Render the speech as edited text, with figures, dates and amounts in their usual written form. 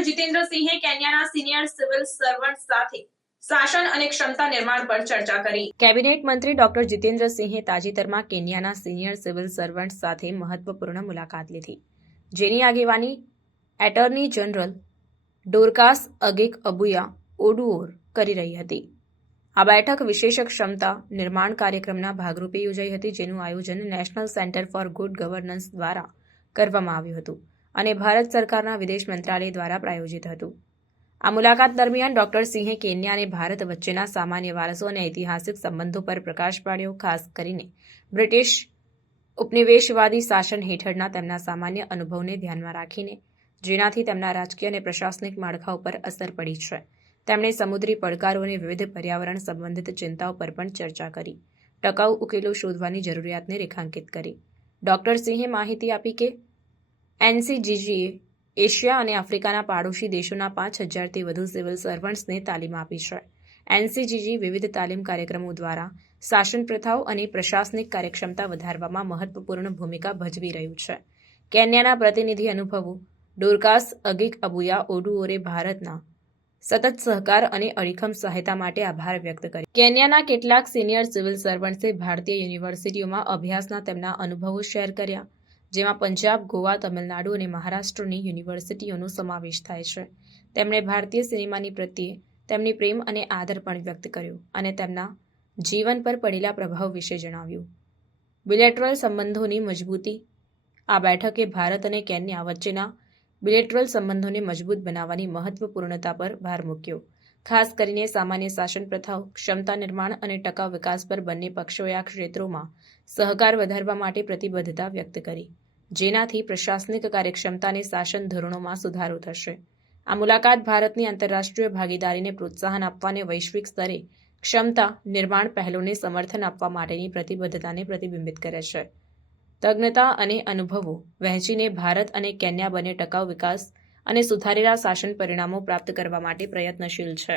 Doctor Jitendra સિંહે કેન્યાના senior civil servant સાથે શાસન અને ક્ષમતા નિર્માણ પર ચર્ચા કરી। કેબિનેટ મંત્રી ડોક્ટર જીતેન્દ્ર સિંહે તાજેતરમાં કેન્યાના સિનિયર સિવિલ સર્વન્ટ સાથે મહત્વપૂર્ણ મુલાકાત લીધી, જેની આગેવાની એટર્ની જનરલ ડોરકાસ અગેક અબુયા ઓડુઓર કરી રહી હતી। આ બેઠક વિશેષ ક્ષમતા નિર્માણ કાર્યક્રમના ભાગરૂપે યોજાઈ હતી, જેનું આયોજન national centre for good governance દ્વારા કરવામાં આવ્યું હતું અને ભારત સરકારના વિદેશ મંત્રાલય દ્વારા પ્રાયોજિત હતું। આ મુલાકાત દરમિયાન ડોક્ટર સિંહે કેન્યા અને ભારત વચ્ચેના સામાન્ય વારસો અને ઐતિહાસિક સંબંધો પર પ્રકાશ પાડ્યો, ખાસ કરીને બ્રિટિશ ઉપનિવેશવાદી શાસન હેઠળના તેમના સામાન્ય અનુભવને ધ્યાનમાં રાખીને, જેનાથી તેમના રાજકીય અને પ્રશાસનિક માળખા ઉપર અસર પડી છે। તેમણે સમુદ્રી પડકારો અને વિવિધ પર્યાવરણ સંબંધિત ચિંતાઓ પર પણ ચર્ચા કરી, ટકાઉ ઉકેલો શોધવાની જરૂરિયાતને રેખાંકિત કરી। ડોક્ટર સિંહે માહિતી આપી કે એનસીજીજીએ એશિયા અને આફ્રિકાના પાડોશી દેશોના 5000થી વધુ સિવિલ સર્વન્ટ્સને તાલીમ આપી છે। એનસીજીજી વિવિધ તાલીમ કાર્યક્રમો દ્વારા શાસન પ્રથાઓ અને પ્રશાસનિક કાર્યક્ષમતા વધારવામાં મહત્વપૂર્ણ ભૂમિકા ભજવી રહ્યું છે। કેન્યાના પ્રતિનિધિ અનુભવો ડોરકાસ અગિક અબુયા ઓડુઓરે ભારતના સતત સહકાર અને અડીખમ સહાયતા માટે આભાર વ્યક્ત કર્યો। કેન્યાના કેટલાક સિનિયર સિવિલ સર્વન્ટ્સે ભારતીય યુનિવર્સિટીઓમાં અભ્યાસના તેમના અનુભવો શેર કર્યા, જેમાં પંજાબ, ગોવા, તમિલનાડુ અને મહારાષ્ટ્રની યુનિવર્સિટીઓનો સમાવેશ થાય છે। તેમણે ભારતીય સિનેમાની પ્રત્યે તેમની પ્રેમ અને આદર પણ વ્યક્ત કર્યો અને તેમના જીવન પર પડેલા પ્રભાવ વિશે જણાવ્યું। બિલેટરલ સંબંધોની મજબૂતી આ બેઠકે ભારત અને કેન્યા વચ્ચેના બિલેટરલ સંબંધોને મજબૂત બનાવવાની મહત્વપૂર્ણતા પર ભાર મૂક્યો, ખાસ કરીને સામાન્ય શાસન પ્રથાઓ, ક્ષમતા નિર્માણ અને ટકાઉ વિકાસ પર બંને પક્ષોએ આ ક્ષેત્રોમાં સહકાર વધારવા માટે પ્રતિબદ્ધતા વ્યક્ત કરી, જેનાથી પ્રશાસનિક કાર્યક્ષમતા અને શાસન ધોરણોમાં સુધારો થશે। આ મુલાકાત ભારતની આંતરરાષ્ટ્રીય ભાગીદારીને પ્રોત્સાહન આપવા અને વૈશ્વિક સ્તરે ક્ષમતા નિર્માણ પહેલોને સમર્થન આપવા માટેની પ્રતિબદ્ધતાને પ્રતિબિંબિત કરે છે। તજ્ઞતા અને અનુભવો વહેંચીને ભારત અને કેન્યા બંને ટકાઉ વિકાસ અને સુધારેલા શાસન પરિણામો પ્રાપ્ત કરવા માટે પ્રયત્નશીલ છે।